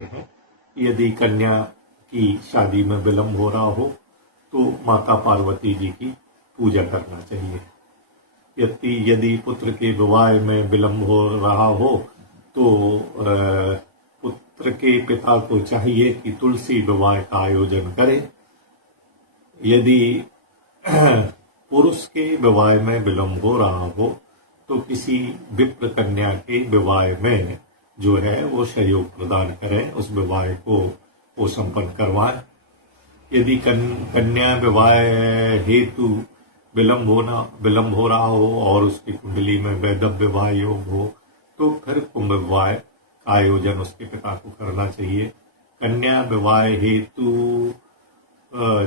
हैं। यदि कन्या की शादी में विलंब हो रहा हो तो माता पार्वती जी की पूजा करना चाहिए। यदि पुत्र के विवाह में विलंब हो रहा हो तो पुत्र के पिता को चाहिए कि तुलसी विवाह का आयोजन करे। यदि पुरुष के विवाह में विलंब हो रहा हो तो किसी विप्र कन्या के विवाह में जो है वो सहयोग प्रदान करें, उस विवाह को वो संपन्न करवाएं। यदि कन्या विवाह हेतु विलंब हो रहा हो और उसकी कुंडली में वैधव्य विवाह योग हो तो फिर कुंभ विवाह का आयोजन उसके पिता को करना चाहिए। कन्या विवाह हेतु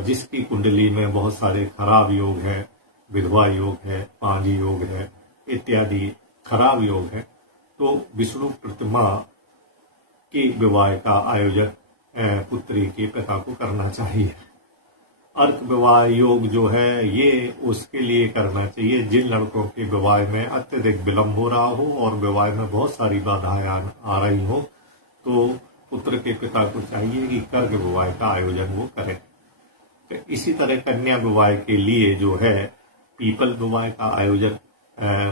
जिसकी कुंडली में बहुत सारे खराब योग है, विधवा योग है, पांजी योग है इत्यादि खराब योग है, तो विष्णु प्रतिमा के विवाह का आयोजन पुत्री के पिता को करना चाहिए। अर्क विवाह योग जो है ये उसके लिए करना चाहिए जिन लड़कों के विवाह में अत्यधिक विलंब हो रहा हो और विवाह में बहुत सारी बाधाएं आ रही हो, तो पुत्र के पिता को चाहिए कि कर्क विवाह का आयोजन वो करें। तो इसी तरह कन्या विवाह के लिए जो है पीपल विवाह का आयोजन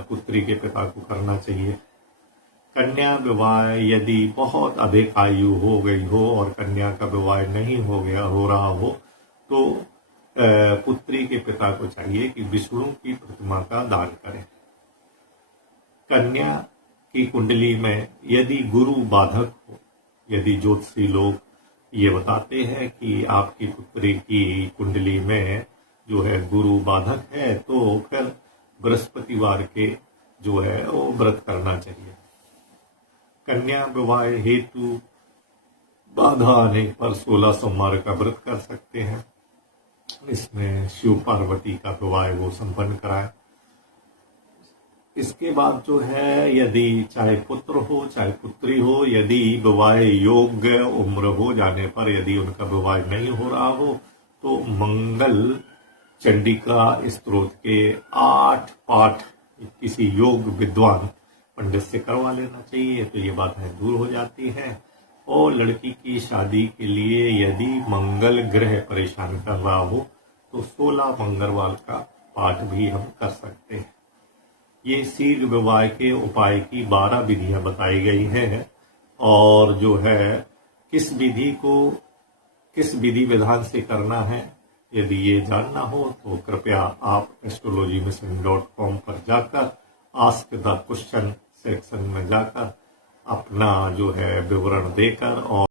पुत्री के पिता को करना चाहिए। कन्या विवाह यदि बहुत अधिक आयु हो गई हो और कन्या का विवाह नहीं हो रहा हो तो पुत्री के पिता को चाहिए कि विष्णु की प्रतिमा का दान करें। कन्या की कुंडली में यदि गुरु बाधक हो, यदि ज्योतिषी लोग ये बताते हैं कि आपकी पुत्री की कुंडली में जो है गुरु बाधक है तो फिर बृहस्पतिवार के जो है वो व्रत करना चाहिए। कन्या विवाह हेतु बाधा आने पर 16 सोमवार का व्रत कर सकते हैं। इसमें शिव पार्वती का विवाह वो संपन्न कराए। इसके बाद जो है यदि चाहे पुत्र हो चाहे पुत्री हो, यदि विवाह योग्य उम्र हो जाने पर यदि उनका विवाह नहीं हो रहा हो तो मंगल चंडिका स्तोत्र के 8 पाठ किसी योग विद्वान पंडित से करवा लेना चाहिए, तो ये बातें दूर हो जाती हैं। और लड़की की शादी के लिए यदि मंगल ग्रह परेशान कर रहा हो तो 16 मंगलवार का पाठ भी हम कर सकते हैं। ये शीघ्र विवाह के उपाय की 12 विधियां बताई गई हैं और जो है किस विधि को किस विधि विधान से करना है यदि ये जानना हो तो कृपया आप astrologymission.com पर जाकर आस्क द क्वेश्चन सेक्शन में जाकर अपना जो है विवरण देकर और